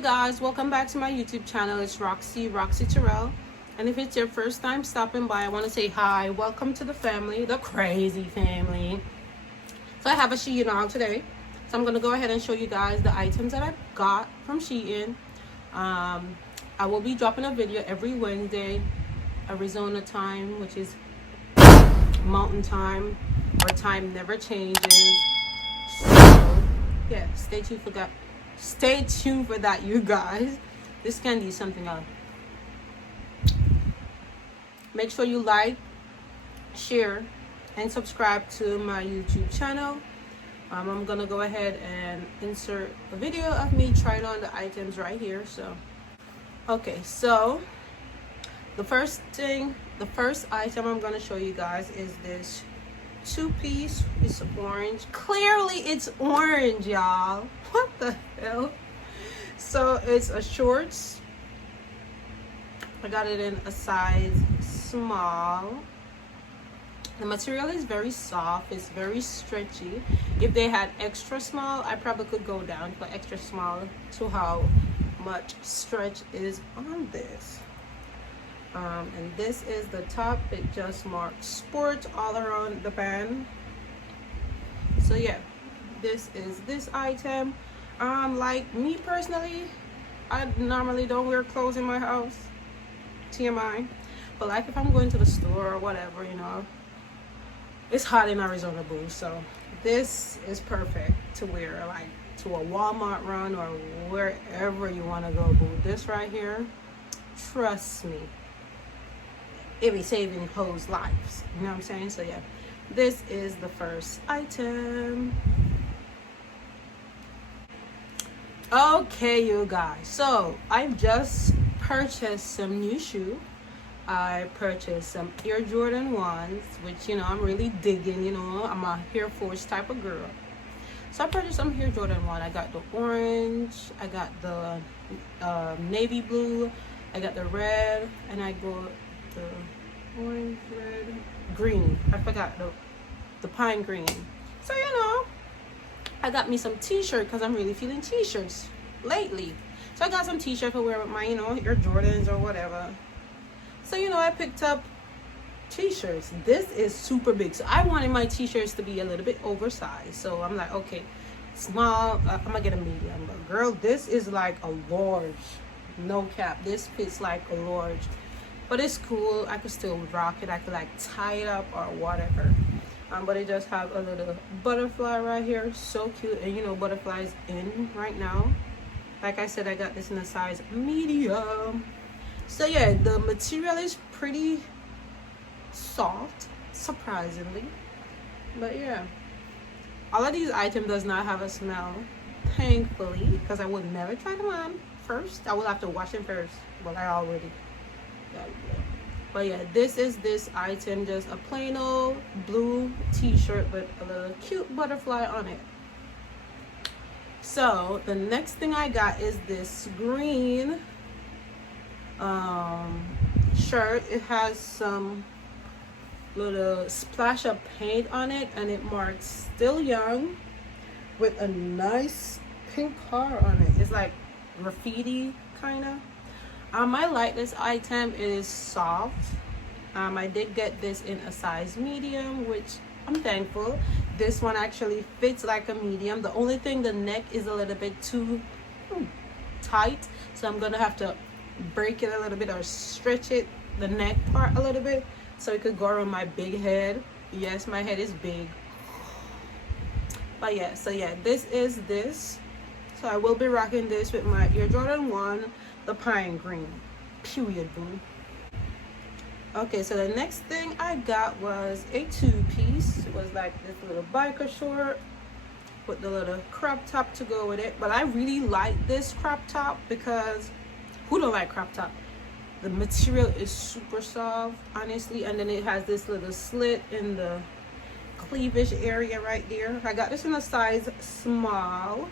you guys, welcome back to my YouTube channel. It's Roxy Tyrell, and if it's your first time stopping by, I want to say hi, welcome to the family, the crazy family. So I have a Shein haul today, so I'm going to go ahead and show you guys the items that I got from Shein. I will be dropping a video every Wednesday Arizona time, which is mountain time, or time never changes. So yeah, stay tuned for that, you guys. This candy is something else. Make sure you like, share, and subscribe to my YouTube channel. I'm gonna go ahead and insert a video of me trying on the items right here. So okay, so the first item I'm gonna show you guys is this two-piece. It's orange. Clearly it's orange, y'all. What the hell? So it's a shorts. I got it in a size small. The material is very soft, it's very stretchy. If they had extra small, I probably could go down for extra small to how much stretch is on this. And this is the top. It just marks sports all around the band. So yeah, this is this item. Like me personally, I normally don't wear clothes in my house, TMI, but like if I'm going to the store or whatever, you know, it's hot in Arizona, boo, so this is perfect to wear like to a Walmart run or wherever you want to go, boo. This right here, trust me, it be saving hoes' lives, you know what I'm saying? So yeah, this is the first item. Okay, you guys, so I've just purchased some new shoe. I purchased some Air Jordan 1s, which, you know, I'm really digging. You know, I'm a Air Force type of girl, so I purchased some Air Jordan 1. I got the orange, I got the navy blue, I got the red, and I got the orange, red, green. I forgot the pine green. So, you know, I got me some t-shirt because I'm really feeling t-shirts lately. So I got some t-shirt to wear with my, you know, Air Jordans or whatever. So, you know, I picked up t-shirts. This is super big. So I wanted my t-shirts to be a little bit oversized. So I'm like, okay, small, I'm gonna get a medium. But girl, this is like a large. No cap. This fits like a large. But it's cool. I could still rock it. I could like tie it up or whatever. But it just have a little butterfly right here. So cute. And you know, butterflies in right now. Like I said, I got this in a size medium. So yeah, the material is pretty soft, surprisingly. But yeah, all of these items does not have a smell, thankfully, because I would never try them on first. I will have to wash them first, but I already got it. But yeah, this is this item, just a plain old blue t-shirt with a little cute butterfly on it. So the next thing I got is this green shirt. It has some little splash of paint on it, and it marks still young with a nice pink car on it. It's like graffiti kind of. I like this item. It is soft. I did get this in a size medium, which I'm thankful. This one actually fits like a medium. The only thing, the neck is a little bit too tight, so I'm gonna have to break it a little bit or stretch it, the neck part a little bit, so it could go around my big head. Yes, my head is big. But yeah, so yeah, this is this. So I will be rocking this with my Air Jordan 1, the pine green. Period, boo. Okay, so the next thing I got was a two-piece. It was like this little biker short with the little crop top to go with it. But I really like this crop top because who don't like crop top? The material is super soft, honestly, and then it has this little slit in the cleavage area right there. I got this in a size small.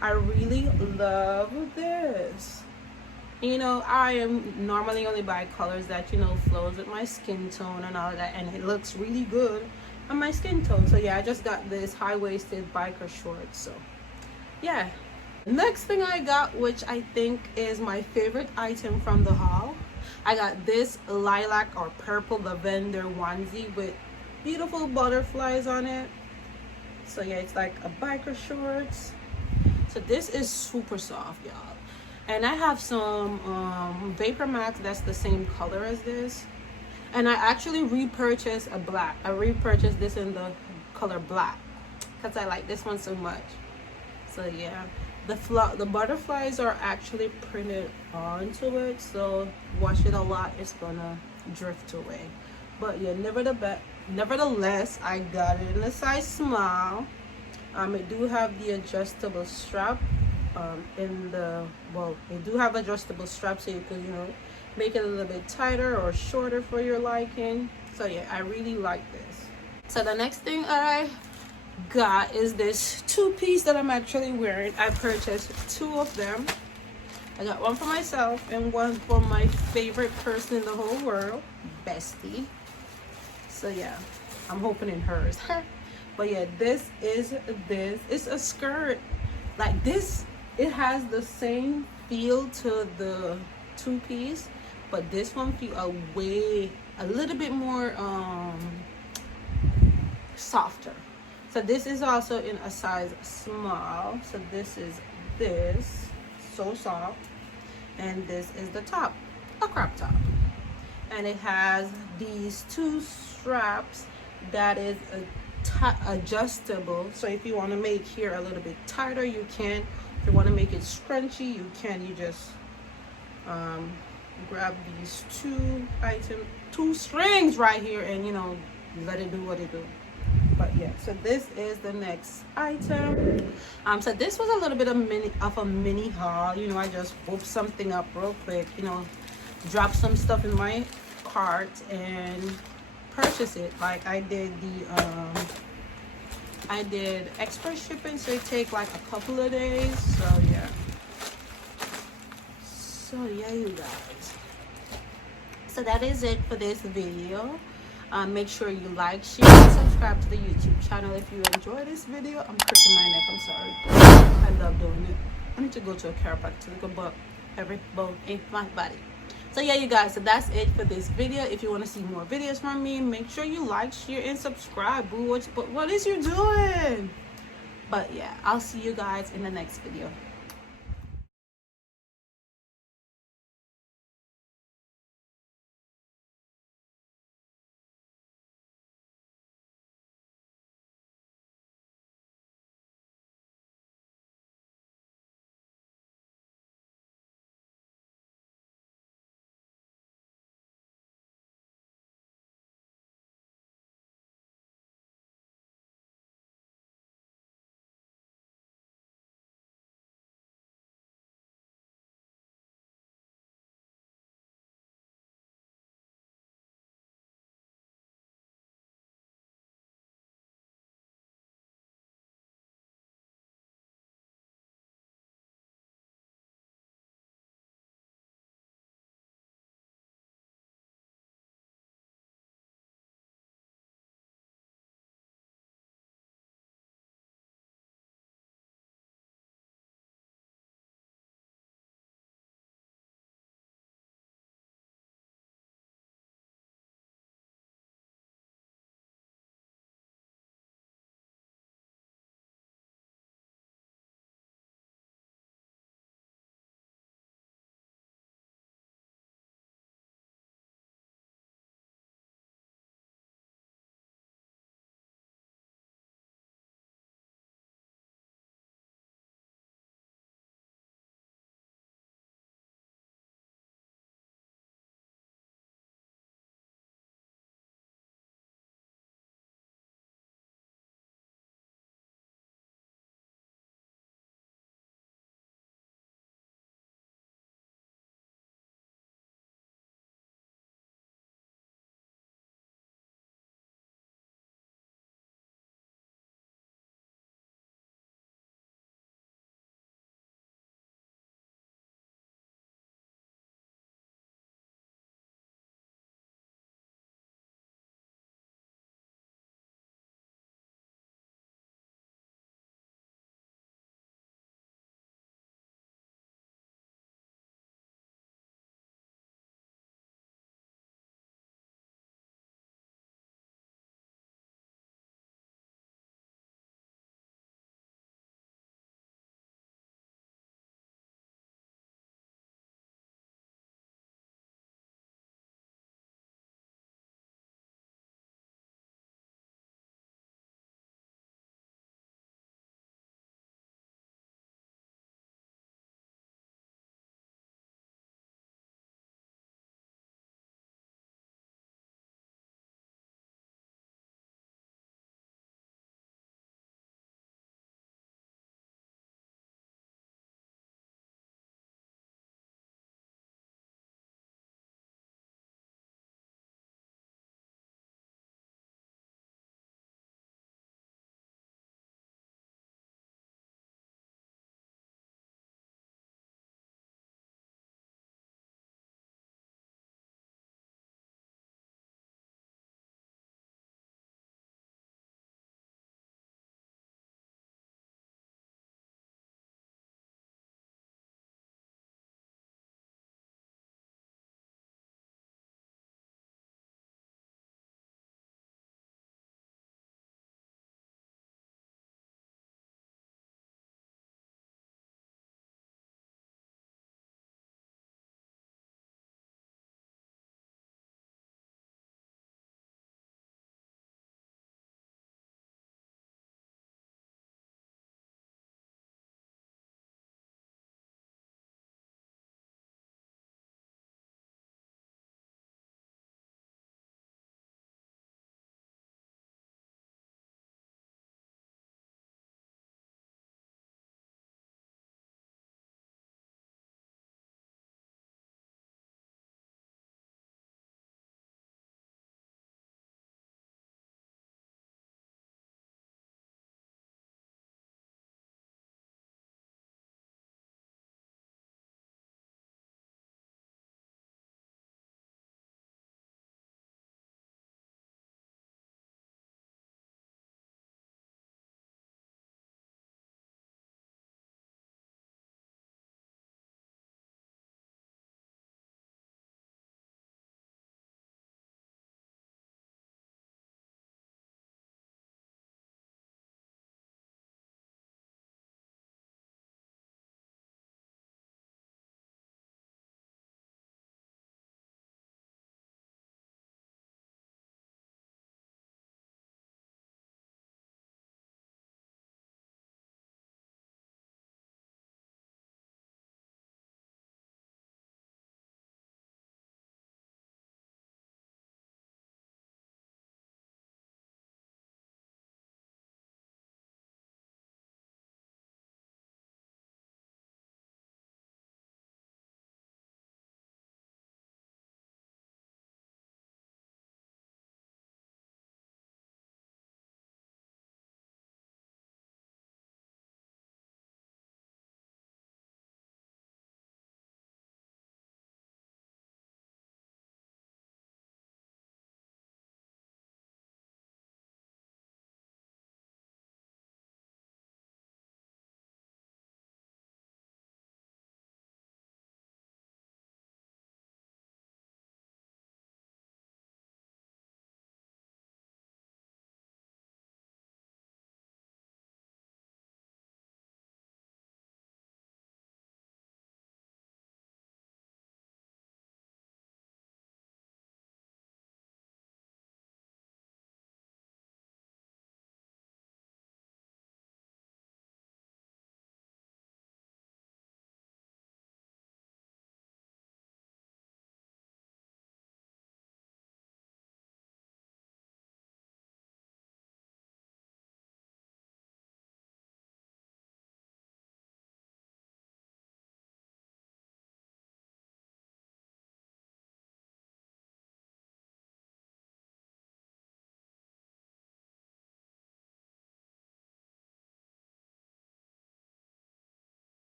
I really love this. You know, I am normally only buy colors that, you know, flows with my skin tone and all of that, and it looks really good on my skin tone. So yeah, I just got this high-waisted biker shorts. So yeah, Next thing I got, which I think is my favorite item from the haul, I got this lilac or purple lavender onesie with beautiful butterflies on it. So yeah, it's like a biker shorts. So this is super soft, y'all. And I have some Vapor Max that's the same color as this. And I actually repurchased a black. I repurchased this in the color black because I like this one so much. So yeah, the butterflies are actually printed onto it, so wash it a lot, it's gonna drift away. But yeah, nevertheless, I got it in a size small. It do have the adjustable strap it do have adjustable straps, so you could, you know, make it a little bit tighter or shorter for your liking. So yeah, I really like this. So the next thing I got is this two-piece that I'm actually wearing. I purchased two of them. I got one for myself and one for my favorite person in the whole world, Bestie. So yeah, I'm opening hers. But yeah, it's a skirt like this. It has the same feel to the two-piece, but this one feel a little bit more softer. So this is also in a size small. So this is so soft, and this is the top, a crop top, and it has these two straps that is adjustable. So if you want to make here a little bit tighter, you can. If you want to make it scrunchy, you can. You just grab these two strings right here, and you know, let it do what it do. But yeah, so this is the next item. So this was a little bit of a mini haul. You know, I just whooped something up real quick, you know, drop some stuff in my cart and purchase it. Like I did express shipping, so it take like a couple of days. So yeah, you guys, so that is it for this video. Make sure you like, share, and subscribe to the YouTube channel if you enjoy this video. I'm cracking my neck, I'm sorry. I love doing it. I need to go to a chiropractor to look about every bone in my body. So yeah, you guys, so that's it for this video. If you want to see more videos from me, make sure you like, share, and subscribe. Boo, what is you doing? But yeah, I'll see you guys in the next video.